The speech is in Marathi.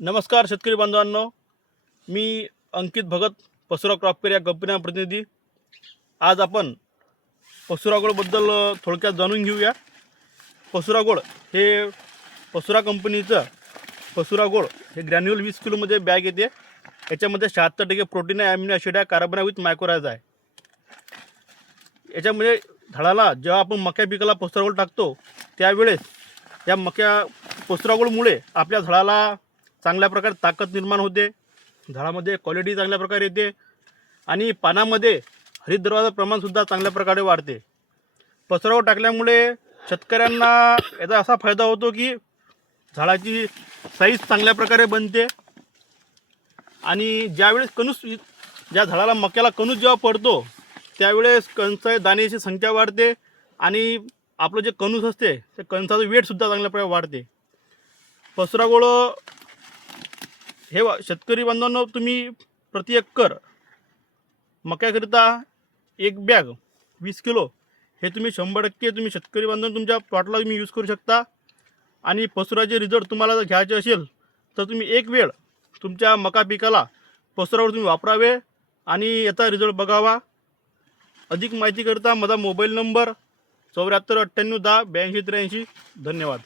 नमस्कार शेतकरी बांधवांनो, मी अंकित भगत, पसुरा क्रॉपकेअर या कंपनीचा प्रतिनिधी। आज आपण पसुरा गोल्डबद्दल थोडक्यात जाणून घेऊया। पसुरा गोल्ड हे पसुरा कंपनीचं पसुरा गोल्ड हे ग्रॅन्युअल 20 किलोमध्ये बॅग येते। याच्यामध्ये 76% प्रोटीन आहे, अमिनो ॲसिड आहे, कार्बन आहे, विथ मायक्रोराइज आहे। याच्यामध्ये झाडाला जेव्हा आपण मक्या पिकाला पसुरा गोल्ड टाकतो त्यावेळेस या पसुरा गोल्डमुळे आपल्या झाडाला चांगल्या प्रकारे ताकद निर्माण होते, झाडामध्ये क्वालिटी चांगल्या प्रकारे येते आणि पानामध्ये हरितद्रव्याचं प्रमाणसुद्धा चांगल्या प्रकारे वाढते। पसुरा गोल्ड टाकल्यामुळे शेतकऱ्यांना याचा असा फायदा होतो की झाडाची साईज चांगल्या प्रकारे बनते आणि ज्यावेळेस ज्या झाडाला मक्याला कणूस जेव्हा पडतो त्यावेळेस दाण्याची संख्या वाढते आणि आपलं जे कणूस असते ते कणसाचं वेटसुद्धा चांगल्या प्रकारे वाढते। पसुरा गोल्ड हे शेतकरी बांधवांनो, तुम्ही प्रति एकर मक्याकरिता एक बॅग 20 किलो हे तुम्ही 100% तुम्ही शेतकरी बांधवांनो तुमच्या प्लॉटला तुम्ही यूज करू शकता। आणि पसुराचे रिझल्ट तुम्हाला जर घ्यायचे असेल तर तुम्ही एक वेळ तुमच्या मका पिकाला पसुरावर तुम्ही वापरावे आणि याचा रिझल्ट बघावा। अधिक माहितीकरिता माझा मोबाईल नंबर 74 98 10 82 83। धन्यवाद।